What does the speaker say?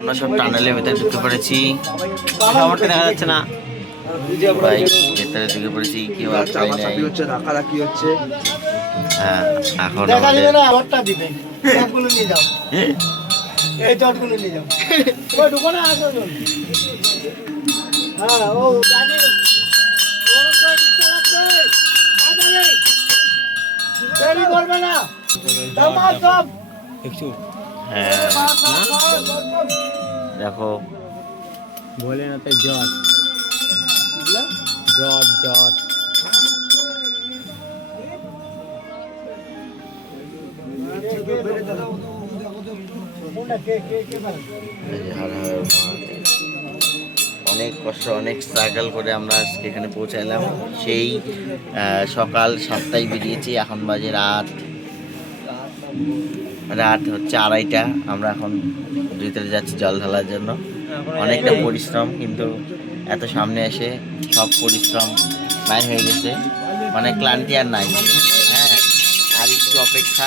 আমরা সব টানেলের ভিতরে ঢুকে পড়েছি, সবারকে দেখা যাচ্ছে না ভাই, ভেতরে ঢুকে পড়েছি, কেউ আশ্রয় নেই। হ্যাঁ, এখন দেখো ভোলেনাথের জট জট জট অনেক কষ্ট, অনেক স্ট্রাগল করে আমরা আজকে এখানে পৌঁছালাম। সেই সকাল 7টায় বেরিয়েছি, এখন বাজে রাত হচ্ছে 2:30। আমরা এখন ভিতরে যাচ্ছি জল ঢালার জন্য। অনেকটা পরিশ্রম, কিন্তু এত সামনে এসে সব পরিশ্রম নাই হয়ে গেছে, মানে ক্লান্তি আর নাই। হ্যাঁ, আর একটু অপেক্ষা।